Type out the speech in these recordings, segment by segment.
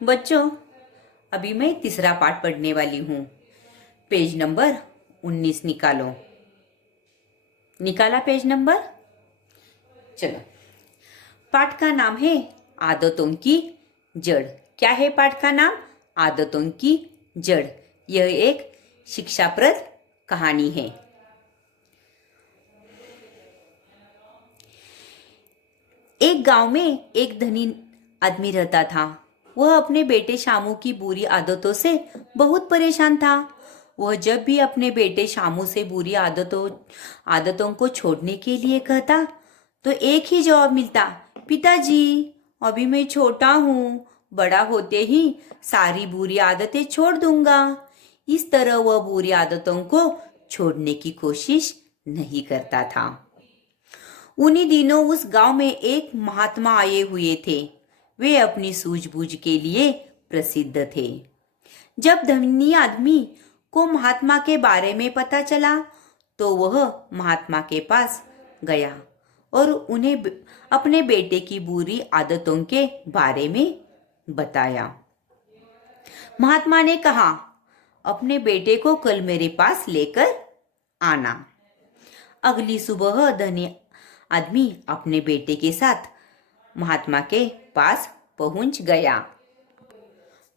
बच्चों, अभी मैं तीसरा पाठ पढ़ने वाली हूँ। पेज नंबर 19 निकालो। निकाला पेज नंबर? चलो। पाठ का नाम है आदतों की जड़। क्या है पाठ का नाम? आदतों की जड़। यह एक शिक्षाप्रद कहानी है। एक गांव में एक धनी आदमी रहता था। वह अपने बेटे शामू की बुरी आदतों से बहुत परेशान था। वह जब भी अपने बेटे शामू से बुरी आदतों को छोड़ने के लिए कहता तो एक ही जवाब मिलता, पिताजी, अभी मैं छोटा हूँ, बड़ा होते ही सारी बुरी आदतें छोड़ दूंगा। इस तरह वह बुरी आदतों को छोड़ने की कोशिश नहीं करता था। उन्हीं दिनों उस गांव में एक महात्मा आए हुए थे। वे अपनी सूझबूझ के लिए प्रसिद्ध थे। जब धनी आदमी को महात्मा के बारे में पता चला तो वह महात्मा के पास गया और उन्हें अपने बेटे की बुरी आदतों के बारे में बताया। महात्मा ने कहा, अपने बेटे को कल मेरे पास लेकर आना। अगली सुबह धनी आदमी अपने बेटे के साथ महात्मा के पास पहुंच गया।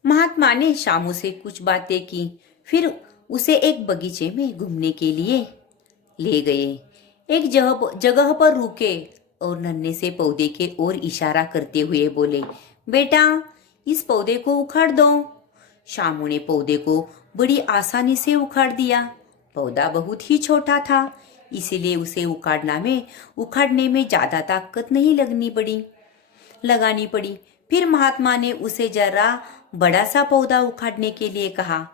महात्मा ने शामू से कुछ बातें की, फिर उसे एक बगीचे में घूमने के लिए ले गए। एक जगह पर रुके और नन्हे से पौधे के ओर इशारा करते हुए बोले, बेटा, इस पौधे को उखाड़ दो। शामू ने पौधे को बड़ी आसानी से उखाड़ दिया। पौधा बहुत ही छोटा था, इसीलिए उसे उखाड़ने में ज्यादा ताकत नहीं लगानी पड़ी। फिर महात्मा ने उसे जरा बड़ा सा पौधा उखाड़ने के लिए कहा।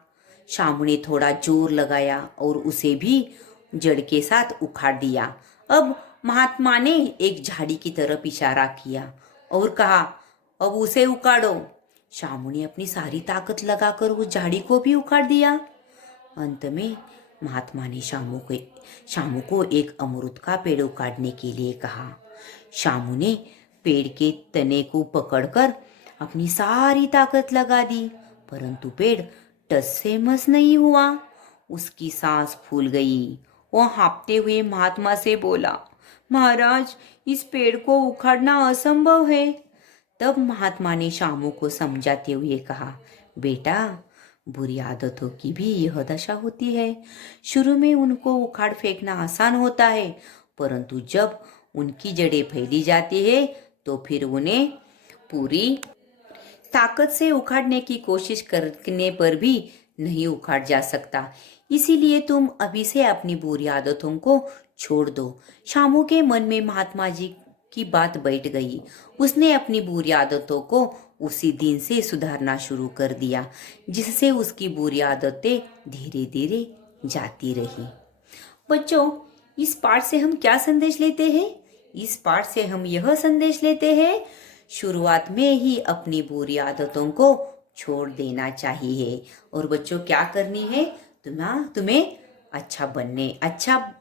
शामू ने थोड़ा जोर लगाया और उसे भी जड़ के साथ उखाड़ दिया। अब महात्मा ने एक झाड़ी की तरफ इशारा किया और कहा, अब उसे उखाड़ो। शामू ने अपनी सारी ताकत लगाकर उस झाड़ी को भी उखाड़ दिया। अंत में महात्मा ने शामू को एक अमरूद का पेड़ उखाड़ने के लिए कहा। शामू ने पेड़ के तने को पकड़कर अपनी सारी ताकत लगा दी, परंतु पेड़ टस से मस नहीं हुआ। उसकी सांस फूल गई। वह हाँफते हुए महात्मा से बोला, महाराज, इस पेड़ को उखाड़ना असंभव है। तब महात्मा ने शामू को समझाते हुए कहा, बेटा, बुरी आदतों की भी यह दशा होती है। शुरू में उनको उखाड़ फेंकना आसान होता है, परंतु जब उनकी जड़ें फैली जाती है तो फिर उन्हें पूरी ताकत से उखाड़ने की कोशिश करने पर भी नहीं उखाड़ जा सकता। इसीलिए तुम अभी से अपनी बुरी आदतों को छोड़ दो। शामू के मन में महात्मा जी की बात बैठ गई। उसने अपनी बुरी आदतों को उसी दिन से सुधारना शुरू कर दिया, जिससे उसकी बुरी आदतें धीरे धीरे जाती रही। बच्चों, इस पाठ से हम क्या संदेश लेते हैं? इस पाठ से हम यह संदेश लेते हैं, शुरुआत में ही अपनी बुरी आदतों को छोड़ देना चाहिए। और बच्चों, क्या करनी है? तुम्हें अच्छा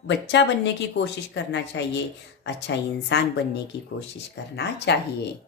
बच्चा बनने की कोशिश करना चाहिए, अच्छा इंसान बनने की कोशिश करना चाहिए।